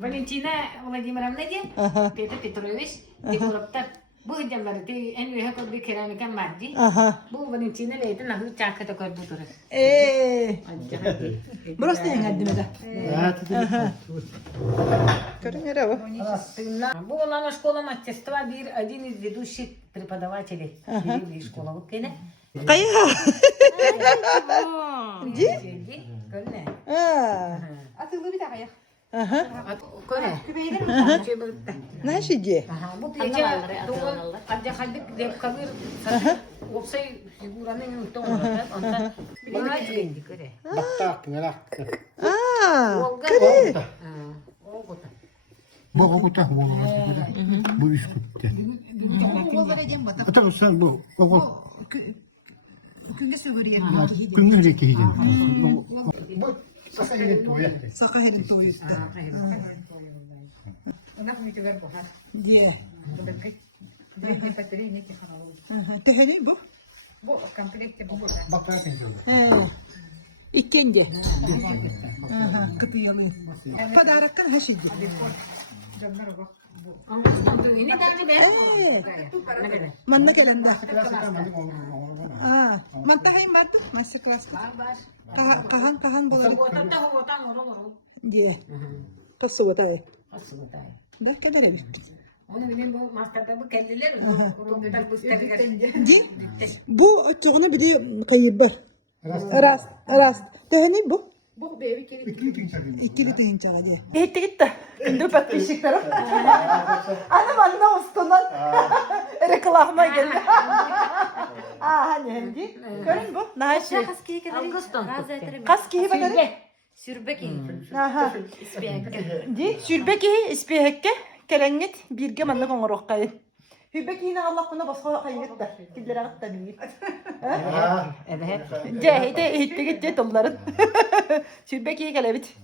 Valentina Vladimirovna diye, Peter Petrovich, dekoraktör. Bu hediyeleri de en büyük bir keramiken vardı. Bu Valentina neydi? Nasıl çakıda koydu durur. Burası da yengedim de. Görün yere bu. Bu olan школа мастерства bir один из ведущих преподавателей. Bir школа bu kene. Kaya. Görün. Atılı bir dakika. Köre. Ne şey? Bu piyece doğal adyakaldık dep kabir opsay figuranın unuttum ondan bana geldi köre. Baktak, ngelak. Kırı. Bu okutak bu. Bu üç kutte. Tabii sen bu. Okul. Künge sögürüyor. Künge reki hicin. Bu saka yine tuğya. Saka helin toyutta. Ona mı ver bu har? Diye. Ne patri ne ki havalı. Teheli bu. Bu komplekte bu. Baktak pinçoğlu. İkinci. Kıpıyalıyım. Padaraktan haşici. Canlar bak. Ini tadi be. Manna gelende. Klasika mandi olur. Mantahayım vardı. Master class'ta. Var. Kahan balayı. Sabotata hotan orang. Diye. Kası vatayı. Sabotata. Da kadar evet. Onu bilin bu masterda bu kendiler bu sterker. Di. Bu çoğuna bir de kayıp var. Rast. Teheni bu. Bu bebi kiri. İkili pinçoğlu. İkili tehin çağa diye. Gitti. Döpek pişik taraf. Anam anna ustundan. Reklama geldi. Hani hindi. Görün bu. Ne şey? Augustan. Kas kihi bana. Sürbeki. Aha. Di sürbeki ispihekke kelengit birge manna kongorok kayın. Hübbeki yine Allah buna basma kayın da. Killere atta bir. Evet. Cehide hitte gitti tolların. Sürbeki kelebit.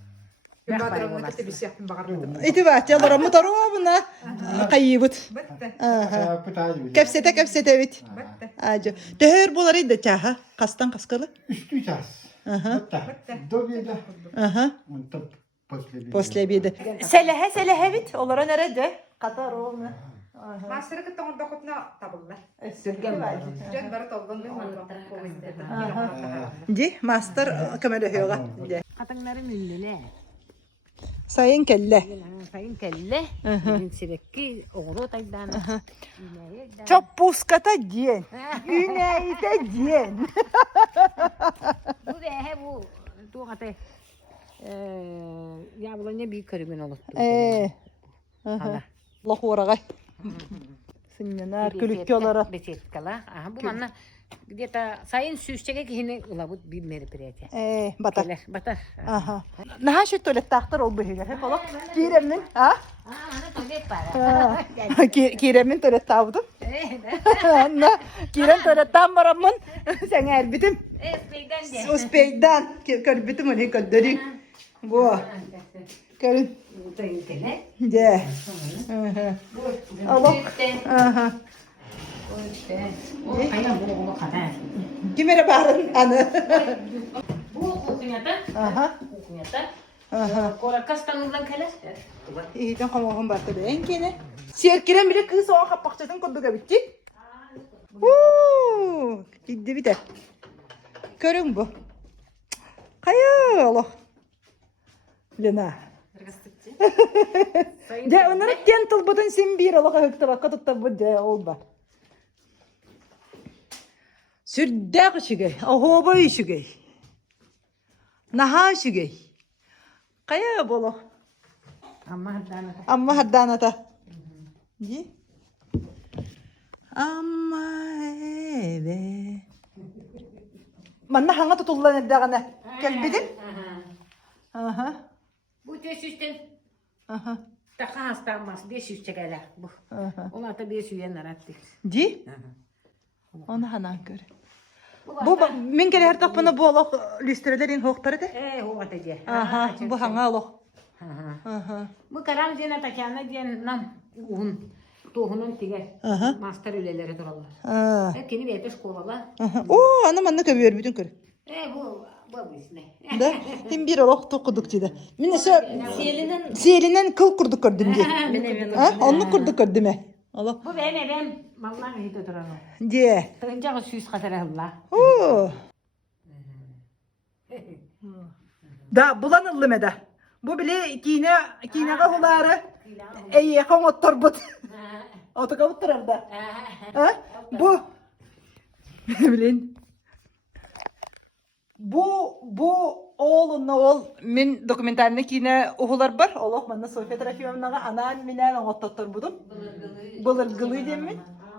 Ben batarım ötesi bir şey yapayım bakarım. İti bahçe mı taruğa buna. Kayıbıt. Bitti. Kepsete bit. Bitti. Acı. Tehir buları da çaha. Kastan kaskalı. Üstü ças. Hatta. Dobiyede. Aha. Untap poslebi. Poslebiydi. Selehe bit. Olara nerede? Katar olma. Master'ı kıtta orada kutuna tabırlar. Sürgen var. Can barı toldan ben var. Di master kamera yoga. Katınları müllüle. Sayın kelle. Sayın kelle. Bugün sebekki oğlu taydan. Çok puskata diyen. Güneyde diyen. Bu ve bu tu kate. Ya bulanya büyük karımın olur. Allah uğrağa. Sinyanar külükki olarak. Besetkala. Aha bu manna где-то sayın süsçeke ki yine ulavut bir meri pirete. Batar. Keler batar. Aha. Naha şu tuvalet tahtar oldu hiler. Hep ola. Kirem'in. Ha? Ana tuvalet para. Kirem'in tuvalet tavudu. Anna. Kirem tuvalet tam varamın. Sen erbitim. Espeyden de. Uspeydan. Körbitim onu kördürün. Bu. Körün. Sayın kelle. De. Allah. Aha. O kayna bu kadar. Kimere bağırın anı. Bu kukunyata. Aha. Kukunyata. Kora kastan ulan keler. İyi de kamuğun baktı ben kene. Serkiren bile kız o kapakçadan kodduga bitti. Giddi bir de. Körün bu. Kaya Allah. Lena. De onları gentle button sim bir Allah hıktı bak katıtta bu de olba. Sürdek şügey. Aho boy şügey. Naha şügey. Kaya bolo. Amma haddana ta. Di. Amma eve. Manna hanga tutullan edagana. Kelbidin? Aha. Bu tesisten Aha. taka hastanmaz. Bir süsçekeler bu. Onlar da bir süyen arattı. Di? Onu hanan göre. Bu min kere her tapına bu Allah listrelerin hoqtarı da. O atacı. Aha, bu hanga Allah. Bu karam diyene takana diyen nam un. Tohunun tige. Master üyeleri duralar. Kini bete şkolalar. Oo, ana manna köbüyor bütün kere. Bu Bu isne. Da hem bir olak tokuduk dedi. Mine şu siyelinen kıl kurduk gördüm diye. Ha? Onu kurduk gördüm mi? Allah. Bu benim vallahi hiç oturamam. Diye. Tınca o süs kadar Allah. Oo. Da bulanıldı mı da? Bu bile kine kahuları. Ey kon otur but. Otu kavutur orada. Ha? Bu. Bilin. Bu oğlunla oğul min dokumentarını kine oğullar var. Allah bana Sofya Trafiyomnaga anan minen otur budum. Bılırgılı değil mi?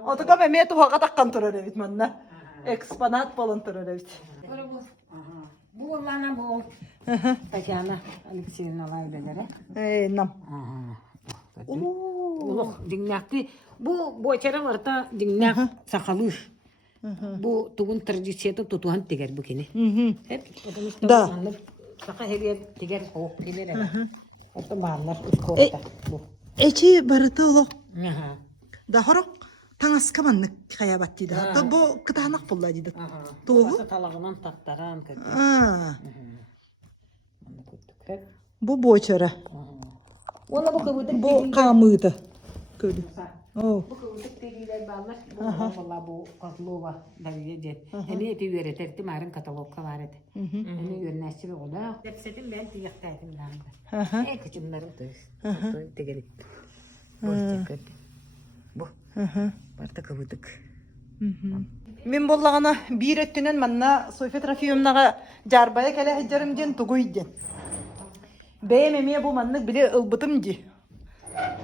Otu kam emeğe tuhağa takkan turur evit manna. Eksponat balın turur evit. Bu olana bu. Pekala. Alexey'in alaybeleri. Nam. Uluk dinlakti. Bu boçara varta dinlak sakalır. Bu tuğun tradisiyeti tutuhan tiger bu kini. Hep otomuşta Da. anlık saka hediye tiger soğuk gelir. Orta bağlar uskorta bu. Eci barıta oğlu. Aha. Da horok tangas kamanlık kayabat dedi. Hatta bu kıtanak bulla dedi. Doğru. Basa talağından tattaran kötü. Hep. Bu boçara. Ola bu kıvıdık Bu kamıydı. Köydü. Oh. bu kıvıdık dediler bağlar. Valla bu katlıva davide. Hani eti öğretirdi marın katalogka var edi. Hani yönleştiri ola. Hepsetin ben tiyaktaydım lan. En küçümlerim tüyüz. Tegelik. Bu. Barta kıvıdık. Min bollağına bir öttünen manna Sofya Trafiyomnaga jarbaya kele heccarim den tuguyden. Benim emiye bu manlık bile ılbıtım di.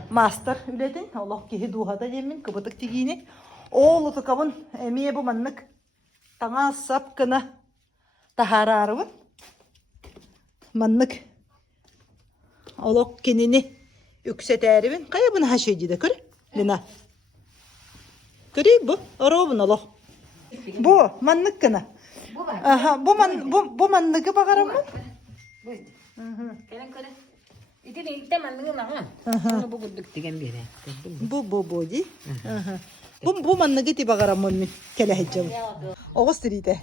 Master üledin. Allah kehi duhada yemin kıbıtık tigini. Oğlu tıkabın emiye bu manlık. Tana sapkına tahararıbın. Manlık. Allah kenini yükseteribin. Kaya bunu haşeydi de kır. Lina. Kırı bu. Arabın Allah. Bu manlık kına. Bu var. Aha, bu manlıkı bakarım mı? Bu. Keren kere. İti de ilk temennini ama. Onu bu kurduk digen bir yere. Bu di. Bu manlıkı ti bakarım mı? Kele heccabu. Oğuz diriyde.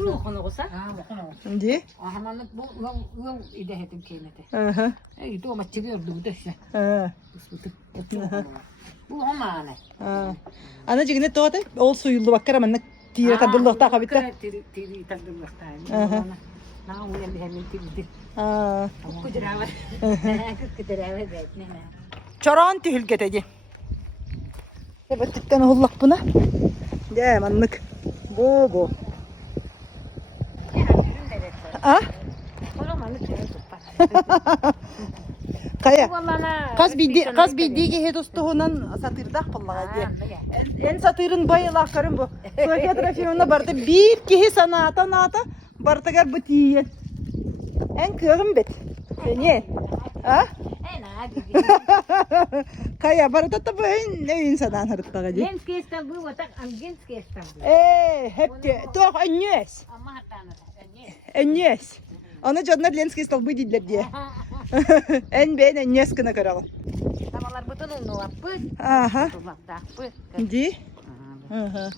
Bu konu olsa. Bu konu olsa. Di. Ahamanlık bu yol idehetim keyneti. Aha. İyi ama çıkıyordu bu da işte. Ha. Bu omane. Ana jigine toate ol suyuldu bakkara manlık tire tabulluqta qabitta. Tiri tabulluqta. Nah uyan di hemin tiri. Ha. Ku jerawat. Ku jerawat ne. Çoran tühülgeteci. Evet dikten hullak buna. De manlık. Bu. Ha? Olamanlık tutpa. Kaya. Vallana. Kaz bildiği ki hedostuğundan satırdak pullağa diye. En satırın bayıla karın bu. Sofya Trafiyomna barda bir kihi sanata bardagar bu tiyen. En kırım bet. Seni. Ha? Kaya barda da bu en insandan hırıttağı diye. Gens kestal bu watak am gens kestal bu. Hep de toch anyes. Amma hatana. Anyes. Ona canlar lenski stal bu diller diye. En ben anyes kına karalım. Tamalar bütün onu yapıp. Aha. Yapıp. Di. Aha.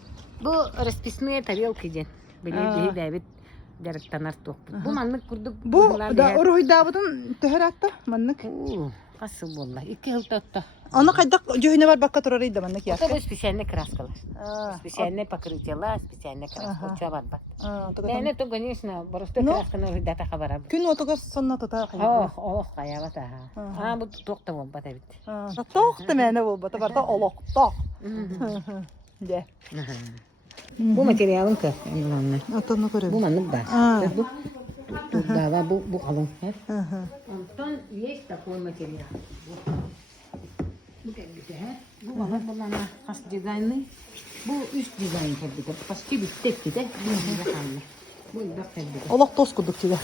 Bu расписные тарелки ден. Билеби Давид жарыктанар топ. Bu manlık kurduk. Bu da uruy Davud'un töheratta manlık. Asıl vallahi. 2 yıl tuttu. Ona kaydak joyne var bakka turarıydı manlık ya. Bu spesialne краскалар. Специальное покрытие, специальная краска. Чабан бат. Ben de to конечно, просто краска нужно дата хабара. Gün otogar sonuna tutar. Hayat ha. Bu tokta bu bata bit. Tohtu mene bu bata barda olok tok. De. Bu materyalın ki. Atanı göre. Bu manlık da. Bu. Dava bu kalın. Ondan есть такой материал. Bu kendisi. Bu bana bundan has dizaynı. Bu üst dizayn tabii. Başka bir tek de bu bakalım. Bu da tabii. Olok toz kuduk diye.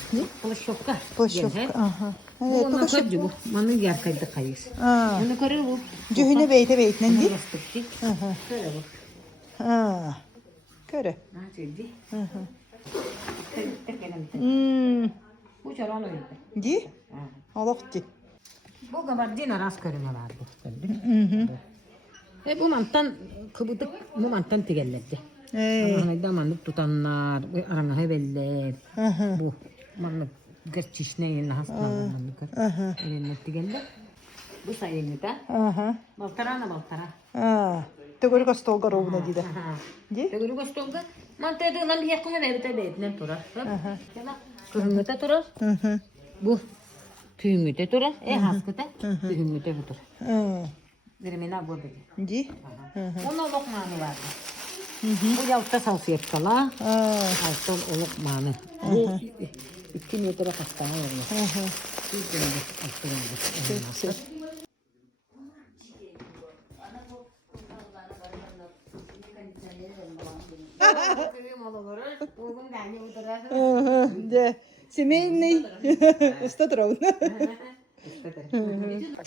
Площадка. Площадка. Aha. Bu ona koydu bu. Bana yarkaydı kayış. Onu karı bu. Joyne beyte beytnen di. Aha. Ha. Göre. Ha dedi. Bu çaran öyle. Di. Olok di. Bu kadar din aras karımalar bu. Bu mantan kıbıdık bu mantan tigelledi. Anayda manlık tutanlar, arana hebeller. Bu manlık gerçişne yerine hastalanır manlık. Elinletti geldi. Bu sayılır da. Baltara na baltara. Tegori kastol garovna dide. Di? Teguru kostolga. Man tedi nan hiyak ne bebete deyit ne tura. Kırmıta tura. Bu tüymüte tura. Haskıta tüymüte tura. Birimina bu dedi. Di? Onun lokmanı var. Bu yalta salsiyetala. Altın olukmanı. Bu 2 metre hastane oluyor. Bir günde hastane. De. Семейный. Usta Travna.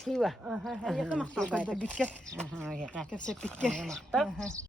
Şiva. Yakın maqta bütke. Köfse bütke.